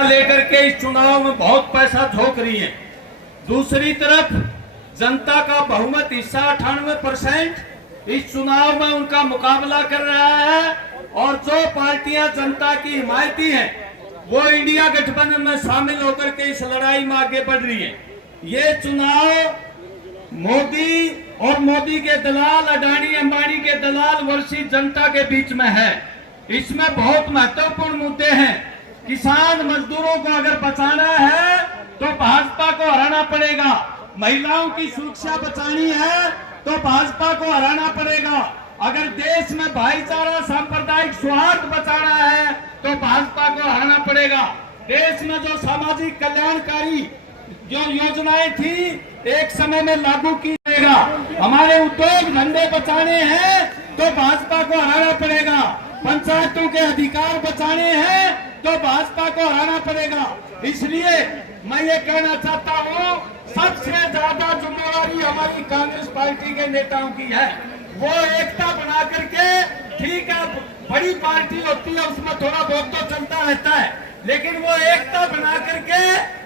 लेकर के इस चुनाव में बहुत पैसा झोंक रही है। दूसरी तरफ जनता का बहुमत हिस्सा 98% इस चुनाव में उनका मुकाबला कर रहा है और जो पार्टियां जनता की हिमायती हैं वो इंडिया गठबंधन में शामिल होकर के इस लड़ाई में आगे बढ़ रही है। ये चुनाव मोदी और मोदी के दलाल, अडानी अंबानी के दलाल वर्षी जनता के बीच में है। इसमें बहुत महत्वपूर्ण मुद्दे हैं। किसान मजदूरों को अगर बचाना है तो भाजपा को हराना पड़ेगा। महिलाओं की सुरक्षा बचानी है तो भाजपा को हराना पड़ेगा। अगर देश में भाईचारा, सांप्रदायिक सौहार्द बचाना है तो भाजपा को हराना पड़ेगा। देश में जो सामाजिक कल्याणकारी जो योजनाएं थी एक समय में लागू की जाएगा। हमारे उद्योग धंधे बचाने हैं तो भाजपा को हराना पड़ेगा। पंचायतों के अधिकार बचाने हैं तो भाजपा को हराना पड़ेगा। इसलिए मैं ये कहना चाहता हूँ, सबसे ज्यादा जिम्मेवारी हमारी कांग्रेस पार्टी के नेताओं की है। वो एकता बना करके, ठीक है बड़ी पार्टी होती है उसमें थोड़ा बहुत तो चलता रहता है, लेकिन वो एकता बना करके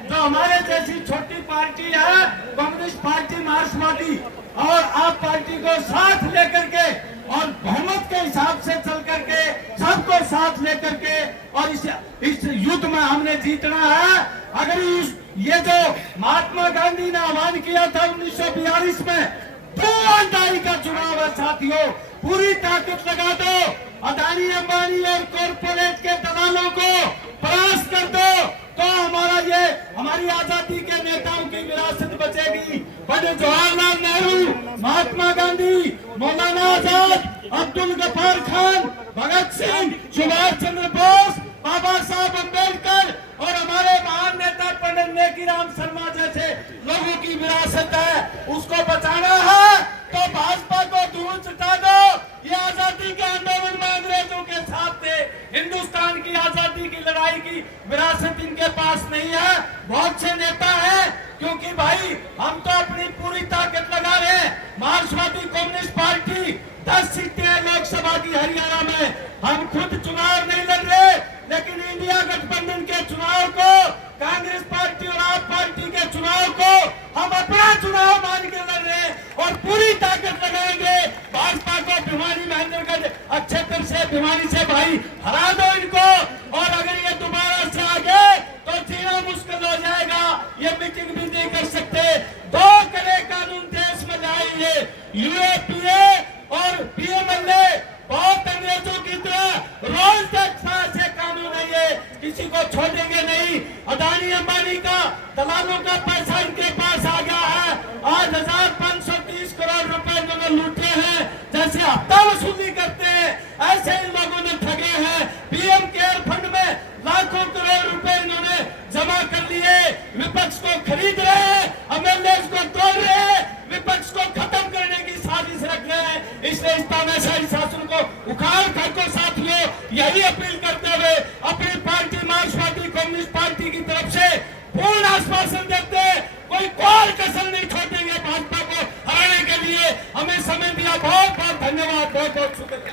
जो हमारे जैसी छोटी पार्टी है, कम्युनिस्ट पार्टी, मार्क्सवादी और आप पार्टी को साथ लेकर के और बहुमत के हिसाब से चल करके सबको साथ लेकर के और इस युद्ध में हमने जीतना है। अगर ये जो महात्मा गांधी ने आह्वान किया था 1942 में, 2 अंदाई का चुनाव है साथियों, पूरी ताकत लगा दो, अडानी अंबानी और कॉर्पोरेट के दलालों को परास्त कर दो तो हमारी आजादी के नेताओं की विरासत बचेगी। पंडित जवाहरलाल नेहरू, महात्मा गांधी, मौलाना आजाद, अब्दुल गफ्फार खान, भगत सिंह, सुभाष चंद्र बोस, बाबा साहब अम्बेडकर और हमारे महान नेता पंडित नेकीराम शर्मा जैसे लोगों की विरासत है, उसको बचाना है तो भाजपा को दूर चटा दो। ये आजादी के आंदोलन में अंग्रेजों के साथ थे। हिंदुस्तान की आजादी की लड़ाई की विरासत इनके पास नहीं है। बहुत से नेता हैं, क्योंकि भाई हम तो अपनी पूरी ताकत लगा रहे हैं। मार्क्सवादी कम्युनिस्ट पार्टी 10 सीटें हैं लोकसभा की हरियाणा में। हम खुद चुनाव नहीं लड़ रहे, लेकिन इंडिया गठबंधन के चुनाव को, कांग्रेस पार्टी और आप पार्टी के चुनाव को हम अपना चुनाव मान के लड़ रहे हैं और पूरी ताकत लगाएंगे। भाजपा को भिवानी महेंद्रगढ़ क्षेत्र से, भिवानी से भाई हरा दो इनको, और अगर ये दोबारा से आगे तो जीना मुश्किल हो जाएगा। ये मीटिंग भी नहीं कर सकते। 2 कड़े कानून देश में लाएंगे, यूएपीए और पीएमएलए, बहुत अंग्रेजों की तरह रोल टैक्स से कानून है, ये किसी को छोड़ेंगे नहीं। अडानी अंबानी का दलालों का पैसा इनके पास आ गया है। आज 1530 करोड़ रुपए इन्होंने लूटे हैं। जैसे हफ्ता वसूली करते हैं ऐसे इन लोगों ने ठगे हैं। पीएम केयर फंड में लाखों करोड़ रुपए इन्होंने जमा कर लिए। विपक्ष को खरीद रहे हैं, एमएलए को तोड़ रहे हैं, विपक्ष को खत्म करने की साजिश रख रहे हैं। इसलिए इस तानाशाही शासन को उखाड़ फेंको साथियों। यही अपील करते हुए अपनी पार्टी मार्क्सवादी कम्युनिस्ट पार्टी की तरफ से पूर्ण आश्वासन देते हैं, कोई कसर नहीं छोड़ेंगे भाजपा को हराने के लिए। हमें समय दिया, बहुत बहुत धन्यवाद, बहुत बहुत शुक्रिया।